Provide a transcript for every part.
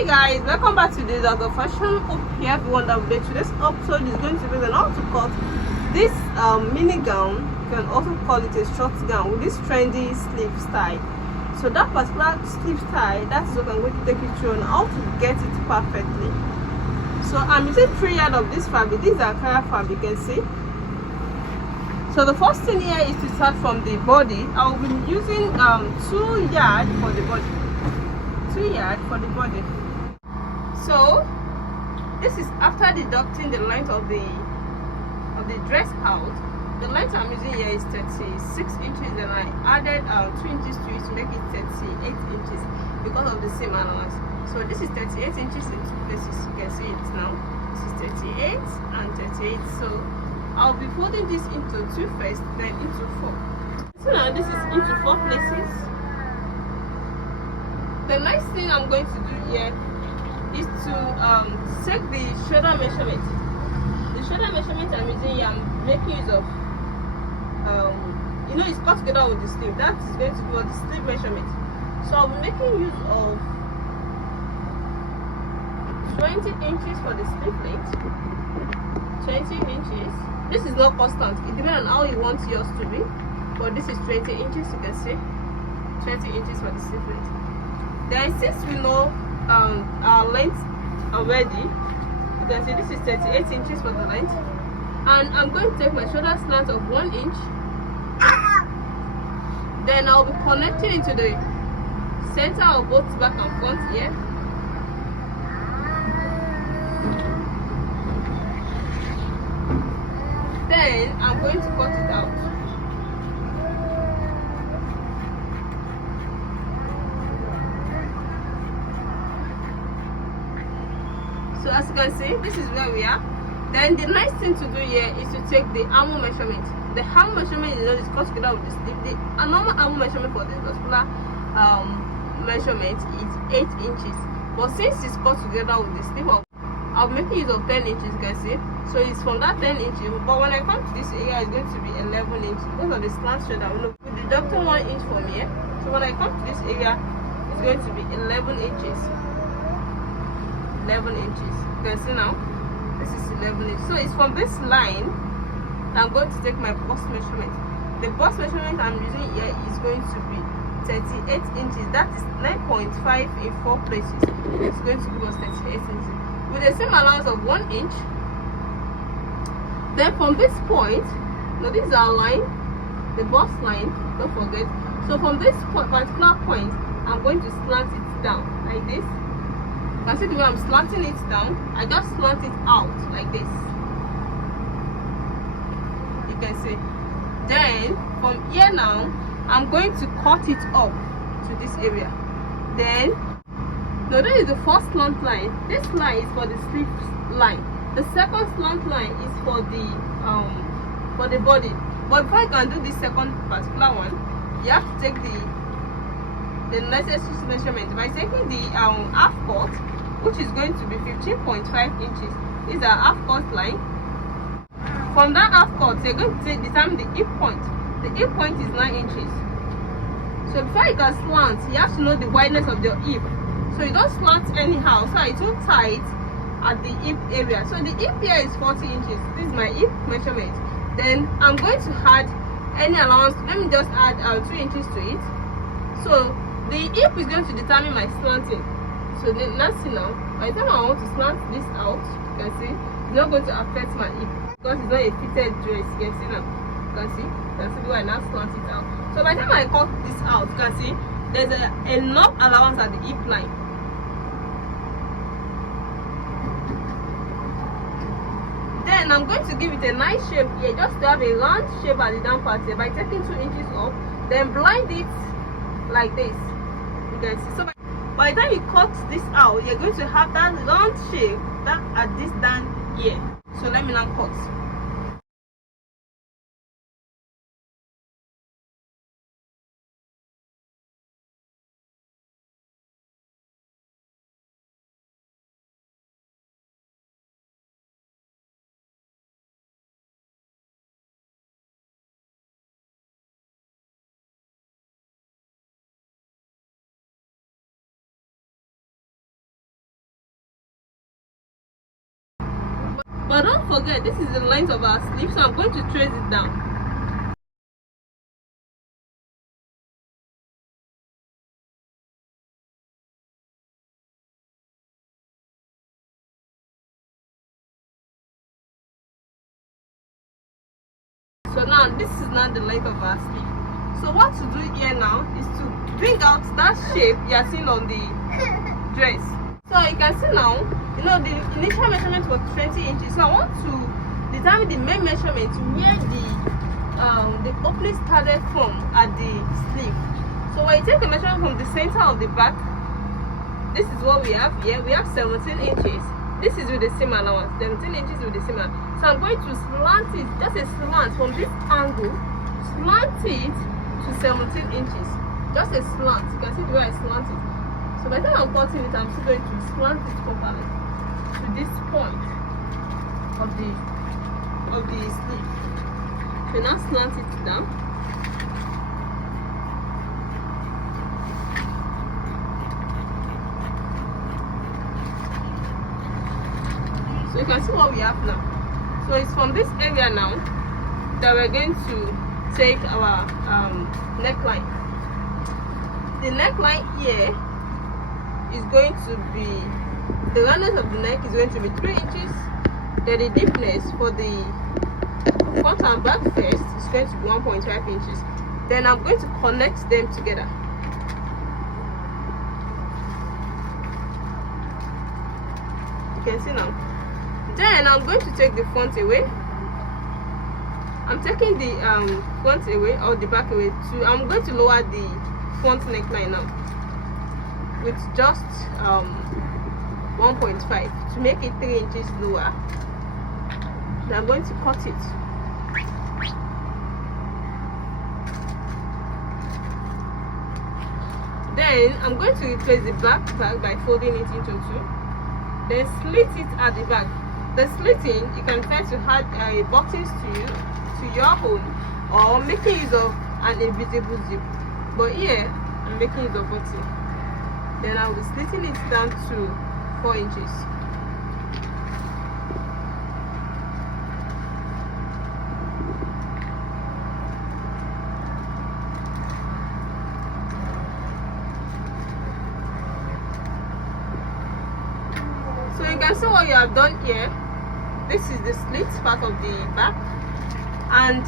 Hi guys, welcome back to the Dog of Fashion. Hope you have a wonderful day. Today's episode is going to be on how to cut this mini gown. You can also call it a short gown with this trendy sleeve style. So that particular sleeve style, that is what I'm going to take you through on how to get it perfectly. So I'm using 3 yards of this fabric. This is Ankara fabric, you can see. So the first thing here is to start from the body. I'll be using 2 yards for the body. 2 yards for the body. So this is after deducting the length of the dress out. The length I'm using here is 36 inches, and I added 2 inches to it to make it 38 inches because of the seam allowance. So this is 38 inches in 2 places. You can see it now. This is 38 and 38. So I'll be folding this into 2 first, then into 4. So now this is into 4 places. The next thing I'm going to do here is to take the shoulder measurement. The shoulder measurement I'm using here, I'm making use of it's cut together with the sleeve. That is going to be the sleeve measurement. So I'll be making use of 20 inches for the sleeve length. 20 inches. This is not constant. It depends on how you want yours to be. But this is 20 inches, you can see. 20 inches for the sleeve length. Then since we know our length already, you can see this is 38 inches for the length, and I'm going to take my shoulder slant of 1 inch. Then I'll be connecting into the center of both back and front here. Then I'm going to cut it out. So as you can see, this is where we are. Then the next thing to do here is to take the armhole measurement. The armhole measurement is cut together with the sleeve. The normal armhole measurement for this particular measurement is 8 inches. But since it's cut together with the sleeve, I'll be making use of 10 inches, you can see. So it's from that 10 inches. But when I come to this area, it's going to be 11 inches because of the slant shoulder. We deduct 1 inch from here. So when I come to this area, it's going to be 11 inches. 11 inches. You can see now, this is 11 inches. So it's from this line that I'm going to take my bust measurement. The bust measurement I'm using here is going to be 38 inches. That is 9.5 in 4 places. It's going to give us 38 inches with the same allowance of 1 inch. Then from this point, now this is our line, the bust line, don't forget. So from this particular point, I'm going to slant it down like this. You can see the way I'm slanting it down. I just slant it out like this. You can see. Then from here now, I'm going to cut it up to this area. Then now this is the first slant line. This line is for the sleeve line. The second slant line is for the body. But before I can do this second particular one, you have to take the necessary measurement by taking the half cut, which is going to be 15.5 inches. This is a half cut line. From that half cut, you're going to determine the hip point. The hip point is 9 inches. So before you can slant, you have to know the wideness of your hip. So you don't slant anyhow, so it's too tight at the hip area. So the hip here is 40 inches. This is my hip measurement. Then I'm going to add any allowance. Let me just add 2 inches to it. So the hip is going to determine my slanting. So let's see now. By the time I want to slant this out, you can see it's not going to affect my hip because it's not a fitted dress. You can see now. You can see the way I now slant it out. So by the time I cut this out, you can see there's enough allowance at the hip line. Then I'm going to give it a nice shape here, just to have a round shape at the down part here by taking 2 inches off, then blind it like this. You can see. So by the time you cut this out, you're going to have that round shape that at this down here. So let me now cut. But don't forget, this is the length of our sleeve, so I'm going to trace it down. So now this is not the length of our sleeve. So what to do here now is to bring out that shape you are seeing on the dress. So you can see now, you know, the initial measurement was 20 inches. So I want to determine the main measurement where the opening started from at the sleeve. So when you take the measurement from the center of the back, this is what we have here. We have 17 inches. This is with the seam allowance, 17 inches with the seam allowance. So I'm going to slant it, just a slant from this angle, slant it to 17 inches. Just a slant. You can see the way I slant it. So by the time I'm cutting it, I'm still going to slant it properly to this point of the sleeve. So now slant it down. So you can see what we have now. So it's from this area now that we're going to take our neckline. The neckline here is going to be, the roundness of the neck is going to be 3 inches. Then the deepness for the front and back first is going to be 1.5 inches. Then I'm going to connect them together. You can see now. Then I'm going to take the front away. I'm taking the front away or the back away too. I'm going to lower the front neckline now with just 1.5 to make it 3 inches lower. Then I'm going to cut it. Then I'm going to replace the back part by folding it into two. Then slit it at the back. The slitting, you can try to add buttons to your own, or making use of an invisible zip. But here, I'm making use of button. Then I'll be slitting it down to 4 inches. So you can see what you have done here. This is the slit part of the back, and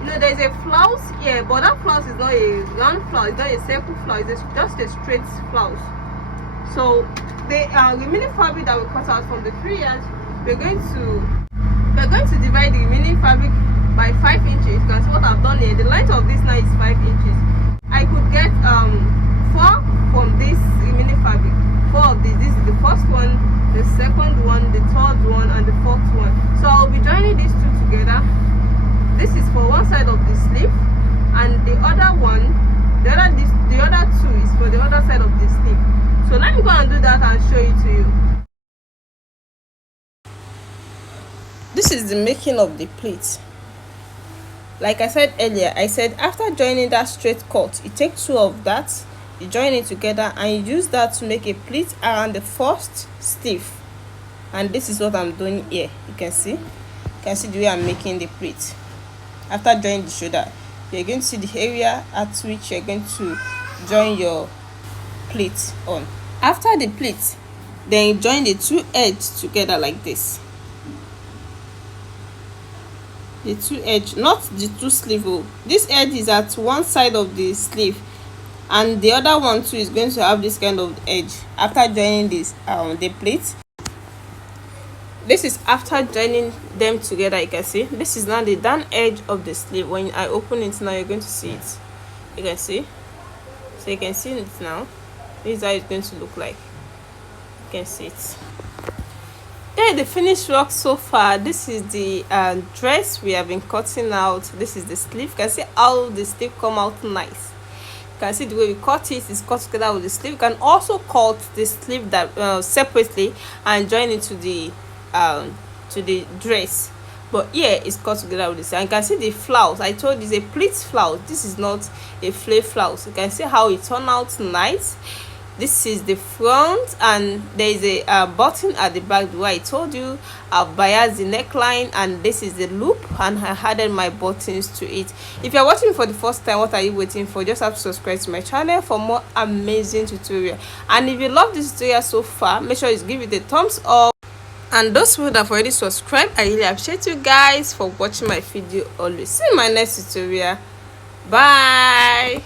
you know there's a flounce here, but that flounce is not a round flounce, it's not a circle flounce, it's just a straight flounce. So the remaining fabric that we cut out from the 3 yards, we're going to divide the remaining fabric by 5 inches. You can see what I've done here. The length of this now is 5 inches. I could get 4 from this remaining fabric. 4 of these. This is the first one, the second one, the third one, and the fourth one. So I'll be joining these two together. This is for one side of the sleeve, and the other one, the other two is for the other side of the sleeve. So let me go and do that and show it to you. This is the making of the pleat. Like I said earlier, I said after joining that straight cut, you take 2 of that, you join it together, and you use that to make a pleat around the first sleeve. And this is what I'm doing here. You can see the way I'm making the pleat. After joining the shoulder, you're going to see the area at which you're going to join your pleat on. After the pleat, then you join the 2 edges together like this. The 2 edge, not the 2 sleeve. This edge is at one side of the sleeve, and the other one too is going to have this kind of edge. After joining this the pleat, this is after joining them together. You can see this is now the down edge of the sleeve. When I open it now, you're going to see it. You can see, so you can see it now. This is how it's going to look like. You can see it. Then the finished work so far. This is the dress we have been cutting out. This is the sleeve. You can see how the sleeve come out nice. You can see the way we cut it is cut together with the sleeve. You can also cut the sleeve that separately and join it to the dress, but here it's cut together with this. And you can see the flounce. I told you it's a pleat flounce. This is not a flare flounce. You can see how it turned out nice. This is the front, and there is a button at the back where I told you I've biased the neckline, and this is the loop, and I added my buttons to it. If you're watching for the first time, what are you waiting for? Just have to subscribe to my channel for more amazing tutorial. And if you love this tutorial so far, make sure you give it a thumbs up. And those who have already subscribed, I really appreciate you guys for watching my video always. See you in my next tutorial. Bye.